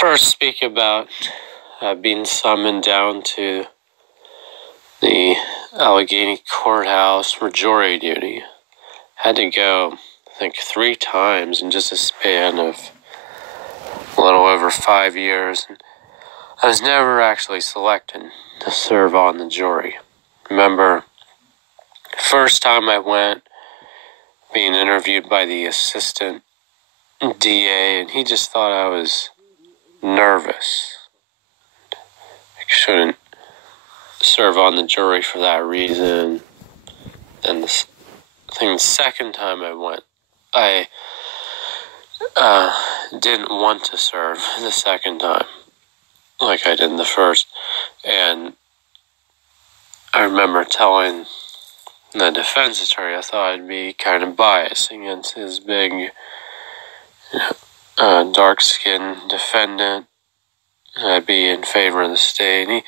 first speak about being summoned down to the Allegheny Courthouse for jury duty. Had to go, I think, 3 times in just a span of a little over 5 years. And I was never actually selected to serve on the jury. Remember, first time I went, being interviewed by the assistant DA, and he just thought I was nervous. I shouldn't serve on the jury for that reason. And the second time I went, I didn't want to serve the second time like I did the first. And I remember telling the defense attorney I thought I'd be kind of biased against his big, dark-skinned defendant. I'd be in favor of the state. And he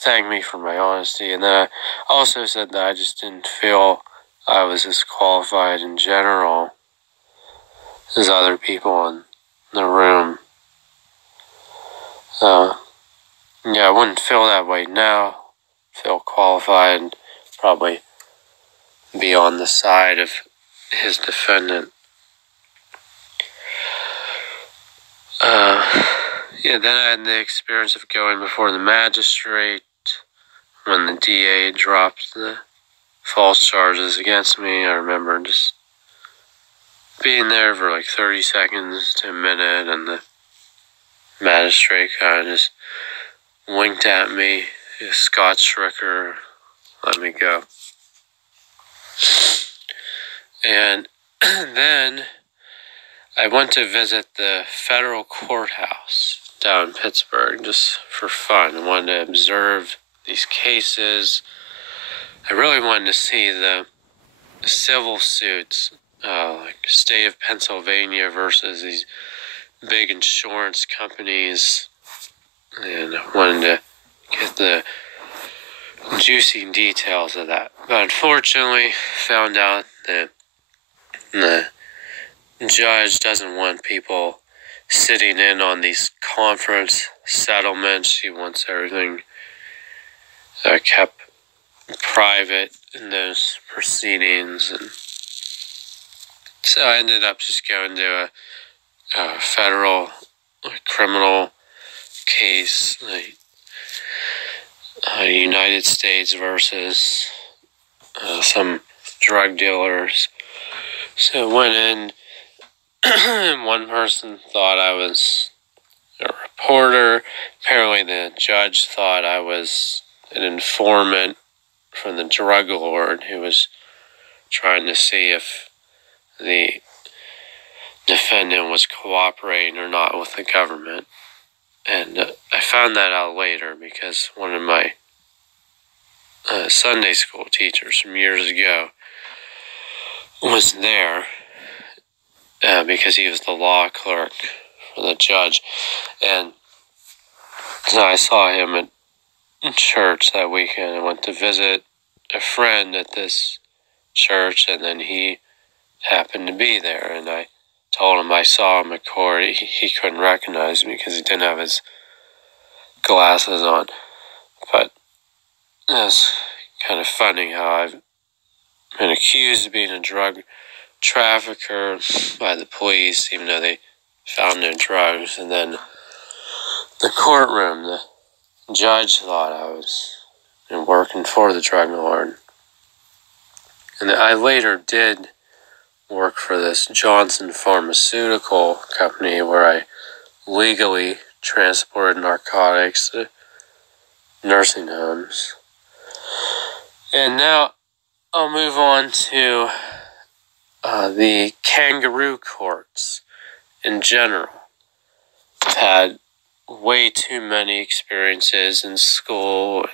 thanked me for my honesty. And then I also said that I just didn't feel I was as qualified in general as other people in the room. I wouldn't feel that way now. Feel qualified and probably be on the side of his defendant. Then I had the experience of going before the magistrate when the DA dropped the false charges against me. I remember just being there for like 30 seconds to a minute, and the magistrate kind of just winked at me. Scott Schricker let me go. And then I went to visit the federal courthouse down in Pittsburgh just for fun. I wanted to observe these cases. I really wanted to see the civil suits, like state of Pennsylvania versus these big insurance companies. And I wanted to get the juicy details of that. But unfortunately, found out that the judge doesn't want people sitting in on these conference settlements. He wants everything kept private in those proceedings. And so I ended up just going to a federal criminal case, United States versus some drug dealers. So I went in, and one person thought I was a reporter. Apparently the judge thought I was an informant from the drug lord who was trying to see if the defendant was cooperating or not with the government. And I found that out later because one of my Sunday school teachers from years ago was there because he was the law clerk for the judge. And so I saw him at church that weekend. I went to visit a friend at this church, and then he happened to be there. And I told him I saw him at court. He couldn't recognize me because he didn't have his glasses on. But it's kind of funny how I've been accused of being a drug trafficker by the police, even though they found no drugs. And then the courtroom, the judge thought I was working for the drug lord. And I later did work for this Johnson pharmaceutical company where I legally transported narcotics to nursing homes. And now I'll move on to the kangaroo courts in general. I've had way too many experiences in school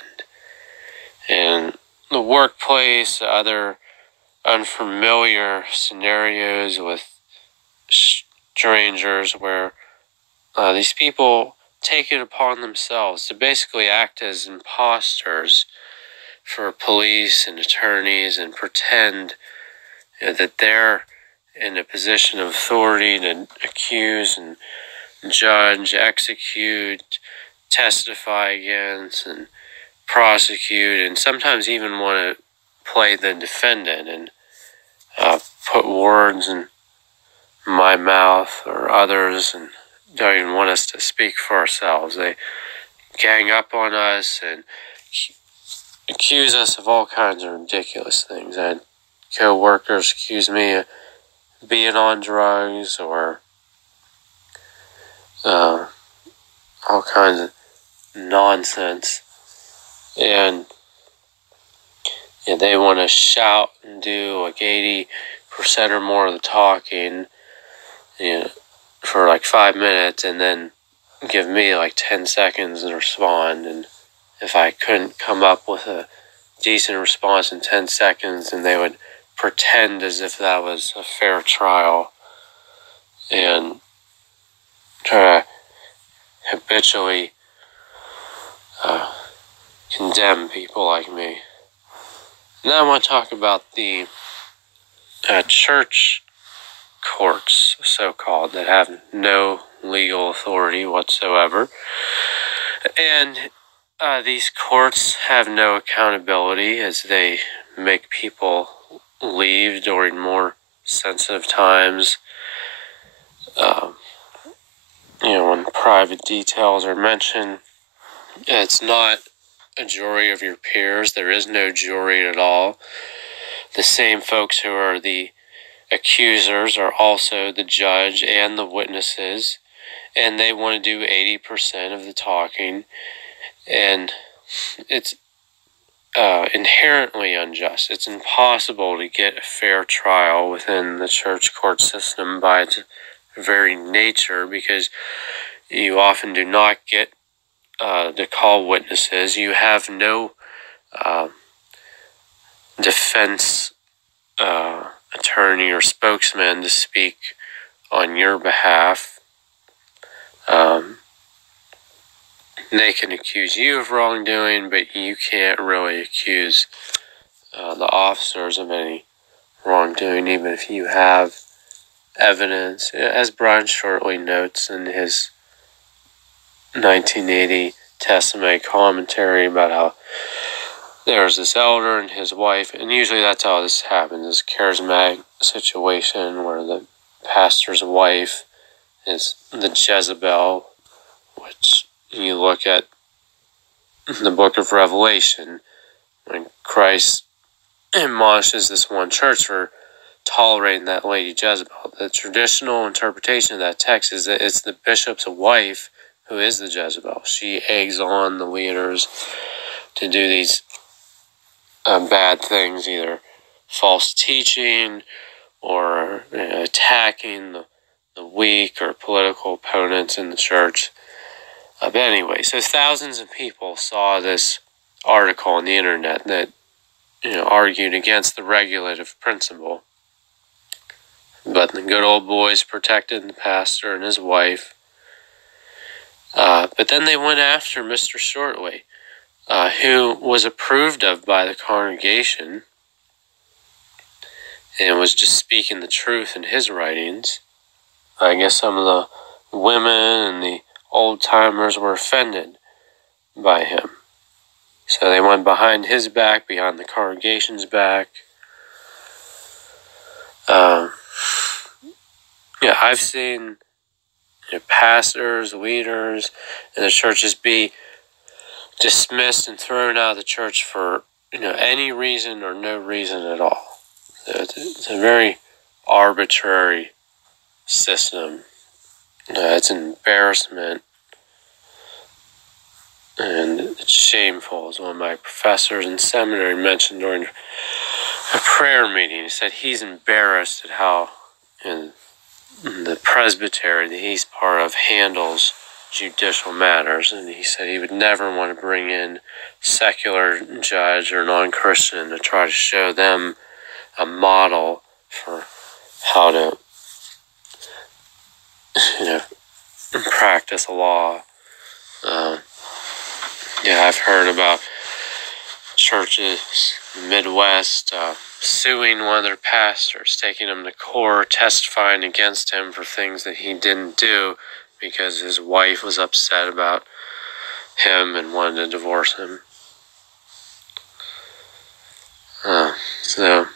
and the workplace, other unfamiliar scenarios with strangers where these people take it upon themselves to basically act as imposters for police and attorneys and pretend that they're in a position of authority to accuse and judge, execute, testify against, and prosecute, and sometimes even want to play the defendant and put words in my mouth or others, and don't even want us to speak for ourselves. They gang up on us and accuse us of all kinds of ridiculous things. I had co-workers accuse me of being on drugs or all kinds of nonsense. And they want to shout and do like 80% or more of the talking for like 5 minutes, and then give me like 10 seconds to respond. And if I couldn't come up with a decent response in 10 seconds, then they would pretend as if that was a fair trial and try to habitually condemn people like me. Now I want to talk about the church courts, so-called, that have no legal authority whatsoever. And these courts have no accountability, as they make people leave during more sensitive times. When private details are mentioned, it's not a jury of your peers. There is no jury at all. The same folks who are the accusers are also the judge and the witnesses, and they want to do 80% of the talking, and it's inherently unjust. It's impossible to get a fair trial within the church court system by its very nature, because you often do not get to call witnesses. You have no defense attorney or spokesman to speak on your behalf. They can accuse you of wrongdoing, but you can't really accuse the officers of any wrongdoing, even if you have evidence. As Brian Shortley notes in his 1980 testimony commentary about how there's this elder and his wife, and usually that's how this happens, this charismatic situation where the pastor's wife is the Jezebel, which you look at the book of Revelation, when Christ admonishes this one church for tolerating that lady Jezebel. The traditional interpretation of that text is that it's the bishop's wife who is the Jezebel. She eggs on the leaders to do these bad things, either false teaching or attacking the weak or political opponents in the church. But anyway, so thousands of people saw this article on the internet that argued against the regulative principle. But the good old boys protected the pastor and his wife. But then they went after Mr. Shortley, who was approved of by the congregation and was just speaking the truth in his writings. I guess some of the women and the old-timers were offended by him. So they went behind his back, behind the congregation's back. I've seen pastors, leaders in the churches be dismissed and thrown out of the church for any reason or no reason at all. So it's a very arbitrary system. It's an embarrassment, and it's shameful, as one of my professors in seminary mentioned during a prayer meeting. He said he's embarrassed at how the presbytery that he's part of handles judicial matters, and he said he would never want to bring in secular judge or non-Christian to try to show them a model for how to practice law. I've heard about churches in the Midwest suing one of their pastors, taking him to court, testifying against him for things that he didn't do, because his wife was upset about him and wanted to divorce him. So